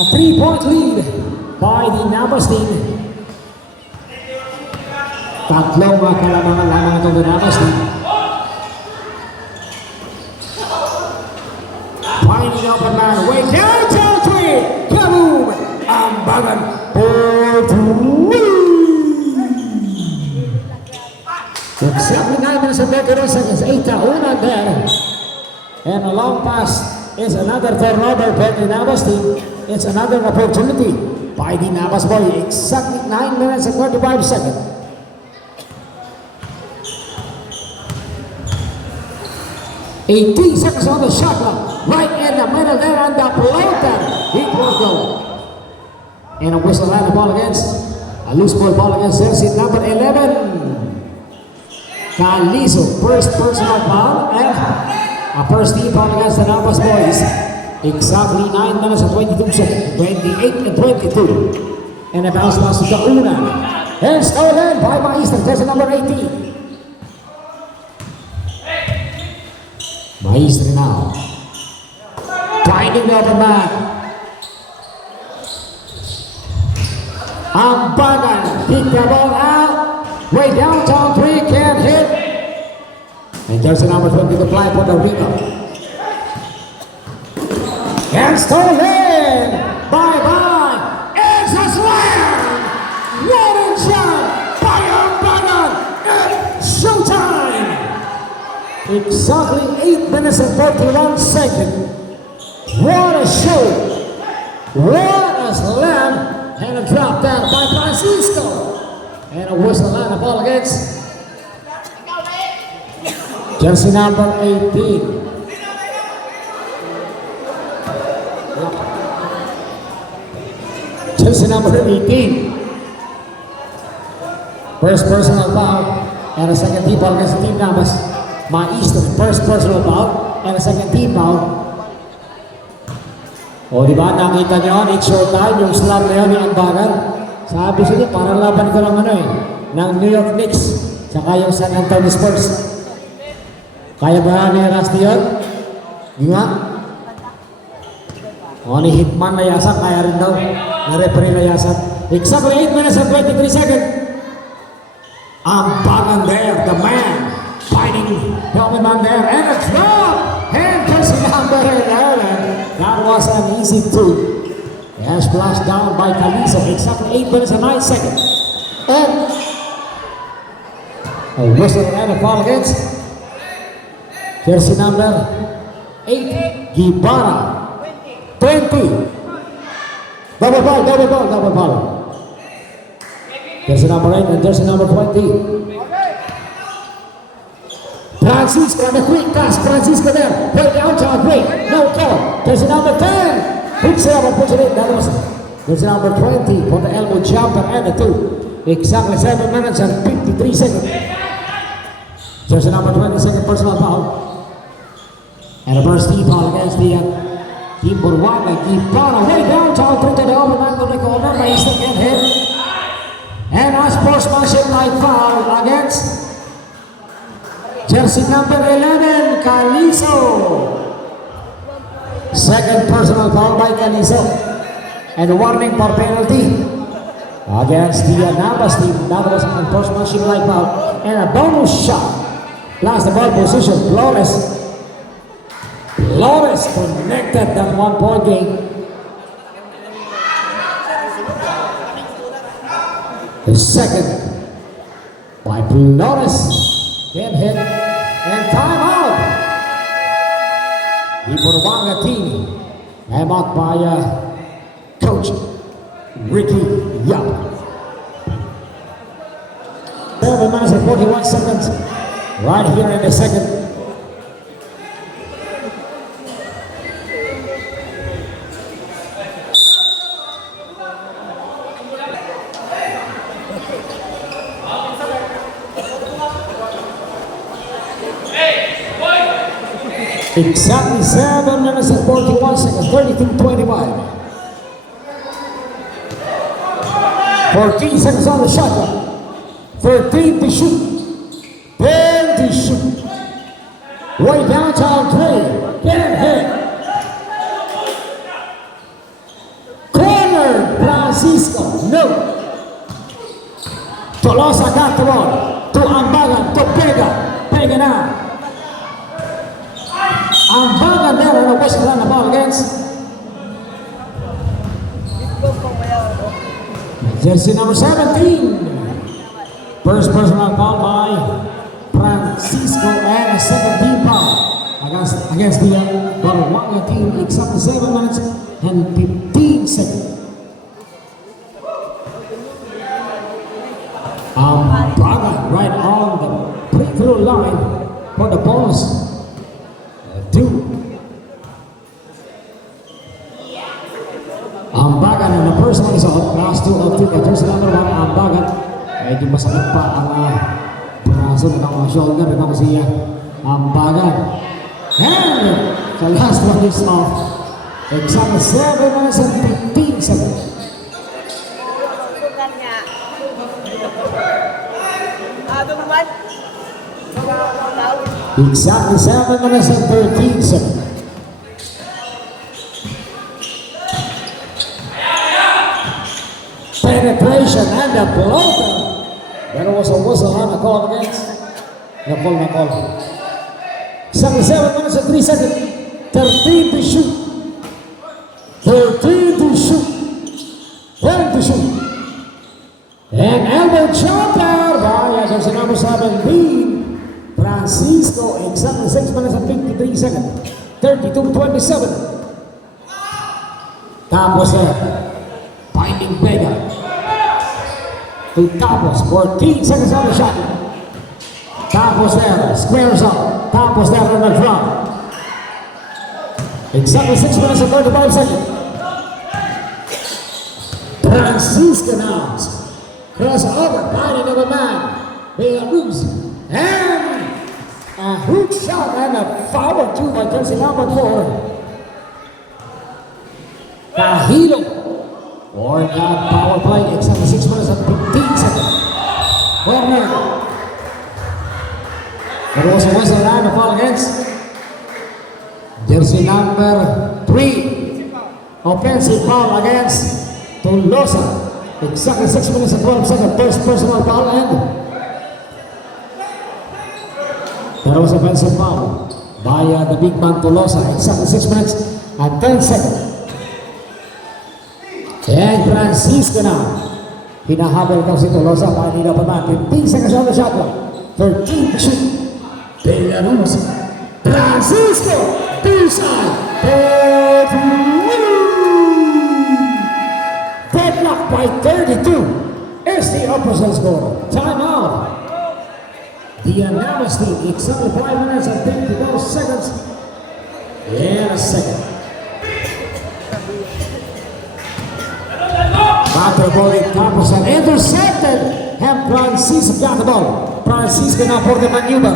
A 3-point lead by the Nabas team. Tatlong kalamangan lamang itong the Nabas team. Finding open man, way down to 3, kaboom! Ambagan, 4-3. Exactly 9 minutes and 31 seconds, 8-1 there. And a long pass is another turnover for the Nabas team. It's another opportunity by the Nabas boy. Exactly 9 minutes and 35 seconds. $18 on the shot clock. Right in the middle there on the floater. It will go. And a whistle and a ball against. A loose ball against jersey number 11. Calizo, first personal foul and a first team foul against the Nabas boys. Exactly 9 minutes and 22 seconds. 28 and 22. And a bounce pass to Kauna. And stolen by Maestro, jersey number 18. Maestro now. Finding the open man. Ambagan, kick the ball out. Way downtown 3, can't hit. And jersey number 20 to fly for the rebound. And stolen! Bye-bye! It's a slam! What a shot by Ambagan! It's showtime! Exactly 8 minutes and 31 seconds. What a show! What a slam! And a drop down by Francisco. And a whistle and a ball against jersey number 18. Jersey number 18. First personal foul and a second team foul against the team Nabas. Maestro, first personal foul and a second team foul. O diba, nakita nyo, it's showtime, yung slam na yun, yung Ambagan. Sabi siya niya, parang laban ko ng ano eh, ng New York Knicks, saka yung San Antonio Spurs. Kaya ba ni Rusty yun? Di nga? O ni Hitman na yasak, kaya rin daw, na referee na yasak. Exactly 8 minutes and 23 seconds. Ambagan there, the man, fighting, helping man there, and a drop! And jersey number 11. That was an easy two. As flashed down by Calizo. Exactly 8 minutes and 9 seconds. And a whistle and a ball against jersey number 8, Gibara. 20. Double ball. Jersey number 8 and jersey number 20. Francisco and a quick pass. Francisco there. Right down to a break. No call. Jersey number 10. Big save and puts it in. That was jersey number 20 for the elbow jumper and the 2. Exactly 7 minutes and 53 seconds. Jersey number 20, second personal foul. And a first team foul against the team Burwaga. Gibara way downtown. 3 to the open man of the corner. Maestro can hit. And a sportsmanship like foul against jersey number 11, Calizo. Second personal foul by Calizo. And a warning for penalty against the Nabas team. That was an unsportsmanship like foul. And a bonus shot. Plus the ball position, flawless. Flawless connected that 1-point game. The second by Flawless. Can't hit. And time out. The Burwaga team. Time out by Coach Ricky Yap. 7 minutes and 41 seconds. Right here in the second. Exactly 7 minutes and 41 seconds, 32-25. 14 seconds on the shot clock. 13 to shoot. 10 to shoot. Way downtown 3. Get it hit. Francisco, no. Tolosa got the ball. To Ambagan, to Pega. Pega now. Ambagan there on the whistle on the ball against jersey number 17. First personal foul by Francisco and a second team foul against the Baruanga team. Exactly 7 minutes and 15 seconds. Ambagan right on the free-throw line for the bonus. 2. Ambagan on the first one is out. Last 2 of 2. Jersey number 1, Ambagan. Medyo masakit pa ang braso ng mga shoulder ng siya. Ambagan. And the last one is off. Exactly 7 minutes and 15 seconds. Exactly 7 minutes and 13 seconds. Penetration and the blocker. There was a whistle on the call against. The call. 77 minutes and 3 seconds. 13 to shoot. 13 to shoot. 10 to shoot. And elbow jumper by jersey number 17. Francisco, exactly 6 minutes and 53 seconds. 32-27. Tapos there. Finding Vega. To Tapos, 14 seconds on the shot. Tapos there, squares up. Tapos there on the drop. Exactly 6 minutes and 35 seconds. Francisco now. Crossover, finding of a man. Belarus. And a hook shot and a foul too by jersey number 4. Cahilo. For that power play, exactly 6 minutes and 15 seconds. Corner. There was a whistle and a foul against jersey number 3. Offensive foul against Tolosa. Exactly 6 minutes and 12 seconds. First personal foul and there was a offensive foul by the big man Tolosa. Exactly 6 minutes and 10 seconds. And Francisco na. Hinahabol daw si Tolosa para hindi dapat man. 15 seconds on the shot clock. 13 to shoot. Belarus. Francisco. Two-side. Deadlock by 32. Is the opposite score. Time out. The anonymous team. Exactly 5 minutes and 54 seconds. And a second. After ball in Tapos and intercepted. And Francisco got the ball. Francisco now for the maneuver.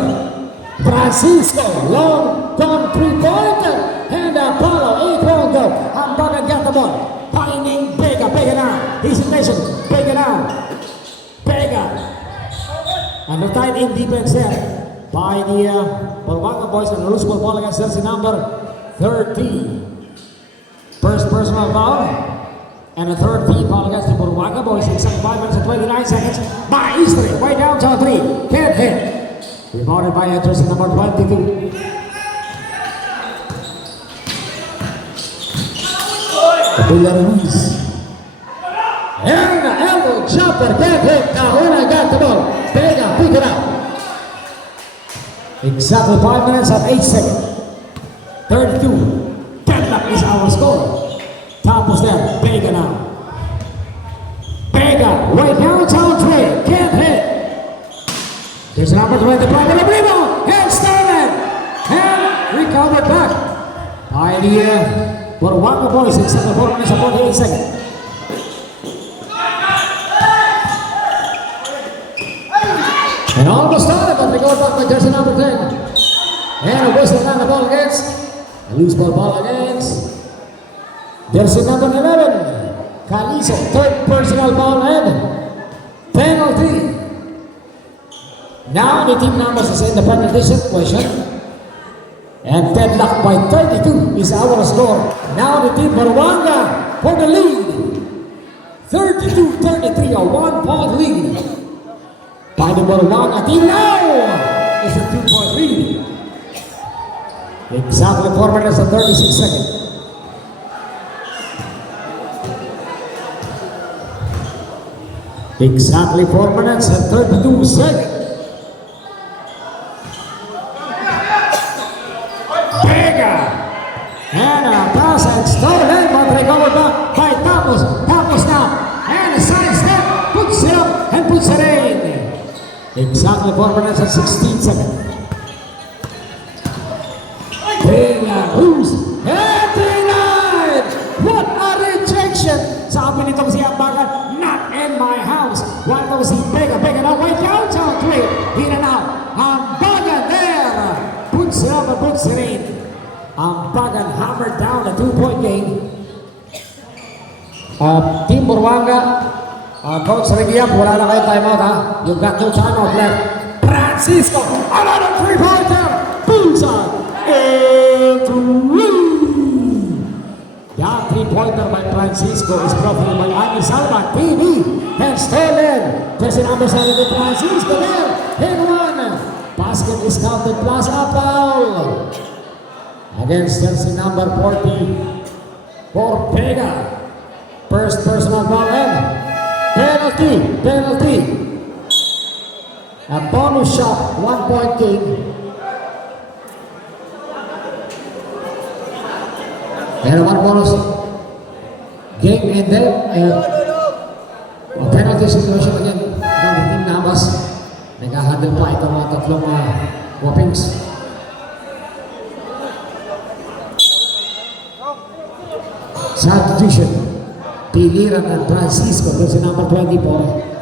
Francisco, long down 3-pointer. And Apollo, 8-point goal. Ambagan got the ball. Finding Pega. Pega now. Hesitation. Pega now. Pega. And the tight end defense there by the Baruanga boys and the loose ball against jersey number 13. First personal foul. And a third team foul against the Baruanga boys in 5 minutes and 29 seconds. By Eastry, way downtown 3. Can't hit. Rebounded by jersey number 22. Belarus. And the elbow jumper can't hit. Kahuna got the ball. Pega, pick it up. Exactly 5 minutes and 8 seconds. 32. Deadlock is our score. Tapos there, Pega now. Pega, right downtown 3. Can't hit. There's an opportunity to play the rebound. And stolen. And recovered back by the Baruanga boys in 4 minutes and 48 seconds. And almost started, but they go back by jersey number 10. And a whistle on the ball against. A loose ball against jersey number 11. Calizo, third personal ball and penalty. Now the team numbers is in the penalty situation. And deadlock by 32 is our score. Now the team Baruanga for the lead. 32-33, a 1-point lead. By number 1, Atino is a 2-point lead. Exactly 4 minutes and 36 seconds. Exactly 4 minutes and 32 seconds. Pega! And a pass and stolen, but recovered back by Tapos. Tapos now. And a side step, puts it up and puts it in. Exactly 4 minutes and 16 seconds. Pega, loose, and denied! What a rejection! Sabi nitong si Ambagan, not in my house. One goes si Pega, Pega now, right down, down, three. In and out. Ambagan there. Puts it up and puts it in. Ambagan hammered down a 2-point game. Team Buruanga, Coach Regiap, wala na kayo timeout ha. You've got no timeout left. Francisco, another 3-pointer. Bullseye. And that 3-pointer by Francisco is brought by Ani Salman. TV and stolen. There's an number 7 to Francisco there. And one. Basket is counted plus a foul. Against jersey number 40 for Pega. First personal foul and penalty. A bonus shot, 1-point game. And one bonus game and then a penalty situation again. Now the team Navas nag-handle pa itong mga tatlong whoppings. Substitution, piliran ng Francisco doon si number 24.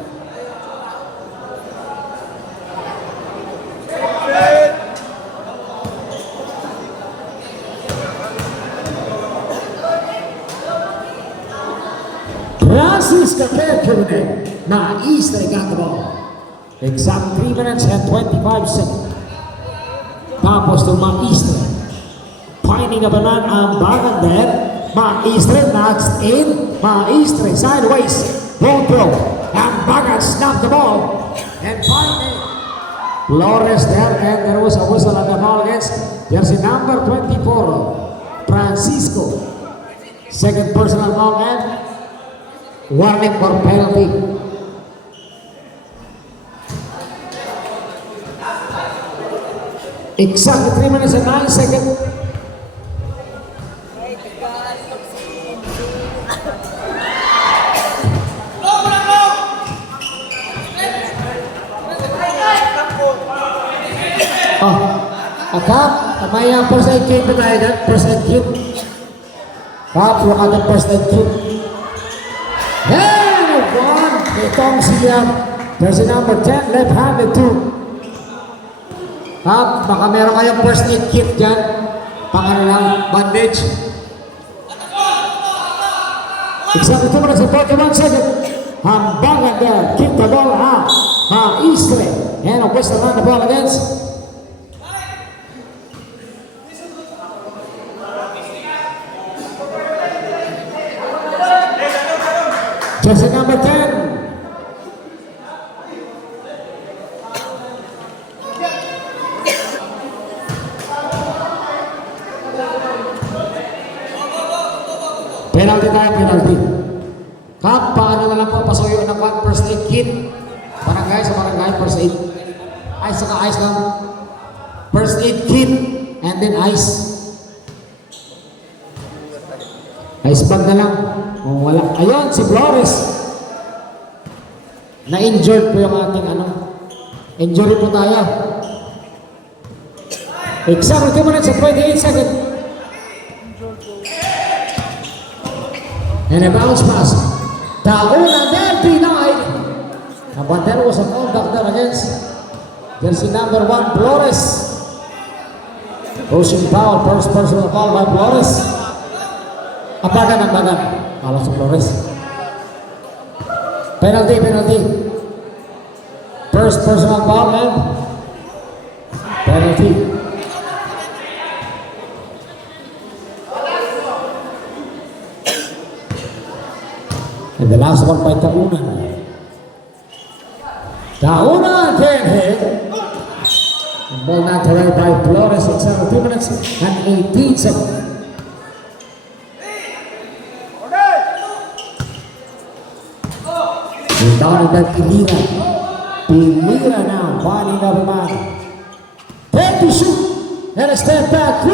Francisco Kerkune, Maestre got the ball. Exact 3 minutes and 25 seconds. Tapos to Maestre. Finding a banana Ambagan there. Maestre knocks in. Maestre sideways. Won't throw. Ambagan snapped the ball. And finally, Flores there. And there was a whistle on the ball against jersey number 24, Francisco. Second personal foul and warning for penalty. Exactly 3 minutes and 9 seconds. May first aid kit na tayo dyan. First aid kit. Look at the first aid kit. And one. Itong siya. Jersey number 10, left-handed too. Baka meron kayong first aid kit dyan. Pang bandage. Exactly 2 minutes and 41 seconds. Ambagan there. Kick the ball out. Maestre. And a whistle on the ball against jersey number 10. Penalty tayo, penalty. Paano na lang po pasuyo ng first aid kit. Barangay sa barangay, first aid. Ice saka ice lang. First aid kit and then ice. Ice bag na lang. Oh, wala. Ayun, si Flores. Na-injured po yung ating injury po tayo. Exactly 2 minutes and 28 seconds. And a bounce pass. Tauna then denied. But there was a contact there against jersey number 1, Flores. Pushing foul, first personal foul by Flores. Ambagan. Alas sa Flores. Penalty. First personal foul and penalty. And the last one by Taunan. Taunan can't hit. Ball knocked away by Flores. It's 2 minutes and 18 seconds. Down by Pilira. Pilira now, finding the man. 10 to shoot. And a step back. 3.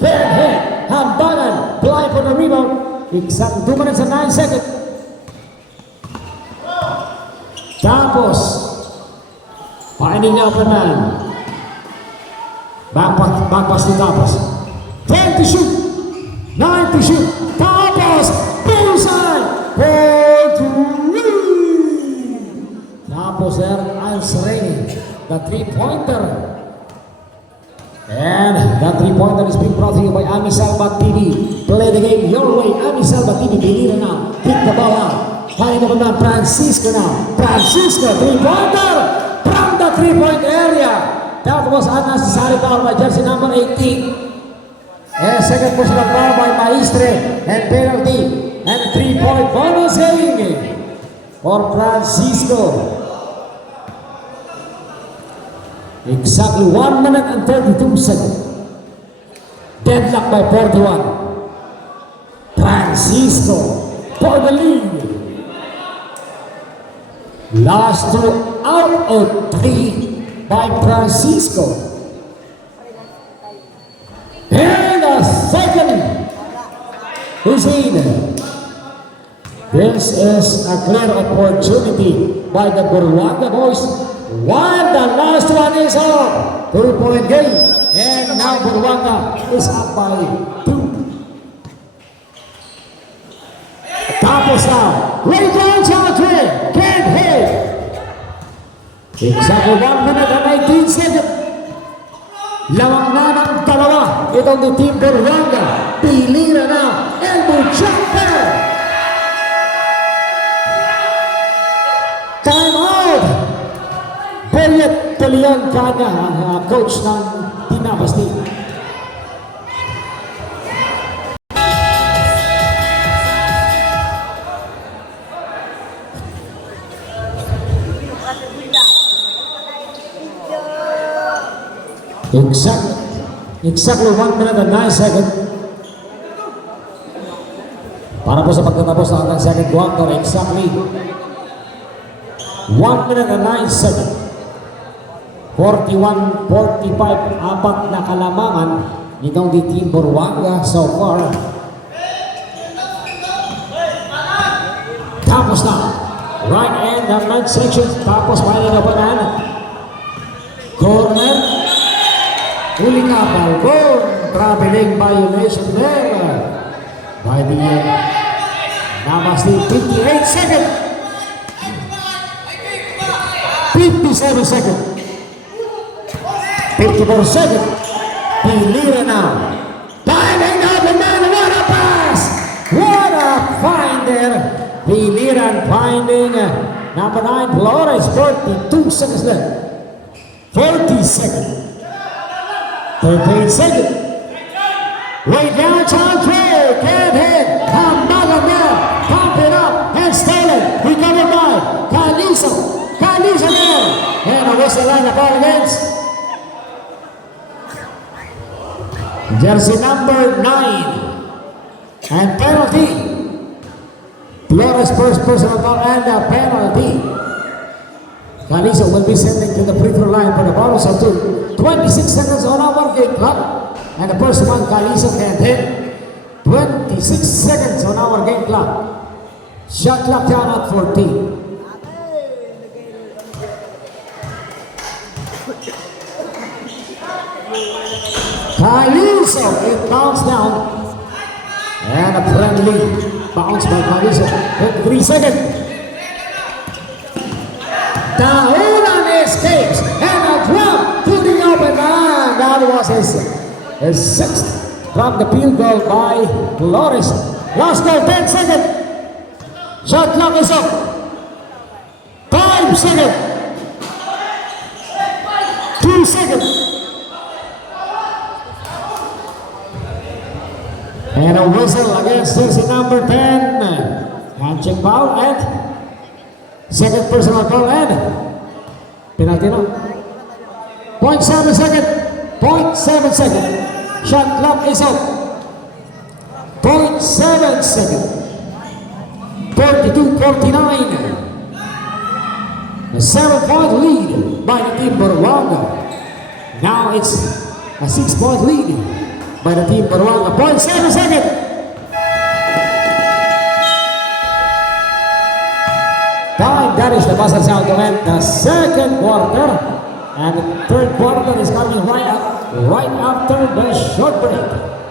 Can't hit. Hambagan. Fly for the rebound. Exactly 2 minutes and 9 seconds. Tapos. Finding the man. Back pass to Tapos. 10 to shoot. 9 to shoot. Tapos. Bullseye. 4 to Tapos there, answering the three-pointer. And that three-pointer is being brought to you by Ami Salva TV. Play the game your way. Ami Salva TV, Pilira now. Pick the ball out. Finding the man, Francisco now. Francisco, three-pointer from the three-point area. That was unnecessary foul by jersey number 18. And second personal foul by Maestre. And penalty. And three-point bonus game for Francisco. Exactly 1 minute and 32 seconds. Deadlock by 41. Francisco for the lead. Last two out of 3 by Francisco. And the second is in. This is a clear opportunity by the Buruanga boys. While the last one is off. 2-point game. And now Buruanga is up by 2. Tapos now. Rebound Chowdhury. Can't hit. Exactly 1 minute and 19 seconds. Lawang na ng dalawa. Itong ni Team Buruanga. Pilira na. Elbow jumper. Time out. Beriat Talian Kanya, ang coach ng Tinapos team. Exactly 1 minute and 9 seconds. Para po sa pagtatapos ng ating second quarter, exactly 1 minute and 9 seconds. 41-45, apat na kalamangan nitong di Team Buruanga so far. Tapos na. Right end ng midsection. Tapos maining openan. Corner. Uli ka, Balbon. Traveling violation there. By the end. Namaste 58 seconds. 57 seconds. 54 seconds. Pilira now. Diving out the man. What a pass. What a finder. Pilira and finding number 9 Flores. 42 seconds left. 40 seconds. 38 seconds. Way down Chowdhury. Can't hit. Hambagan there. Pump it up and stolen. Recovered by Calizo. Calizo there. And a whistle line of all against jersey number 9. And penalty. Flores first personal foul and a penalty. Calizo will be sending to the free throw line for the bonus of 2. 26 seconds on our game clock. And the first one Calizo can't hit. 26 seconds on our game clock. Shot clock down at 14. Calizo, it bounced down. And a friendly bounce by Calizo. 3 seconds. Taunan escapes. And a drop to the open man. That was his sixth from the field goal by Flores. Last goal, 10 seconds. Shot clock is up. 5 seconds. 2 seconds. And a whistle against jersey number 10. Handshake foul and second personal foul and penalty now. 0.7 second. 0.7 second. Shot clock is up. 0.7 second. 42-49. A 7-point lead by the team Buruanga. Now it's a 6-point lead by the team Buruanga. 0.7 second. Time, that is the buzzer sound to end the second quarter. And the third quarter is coming right after the short break.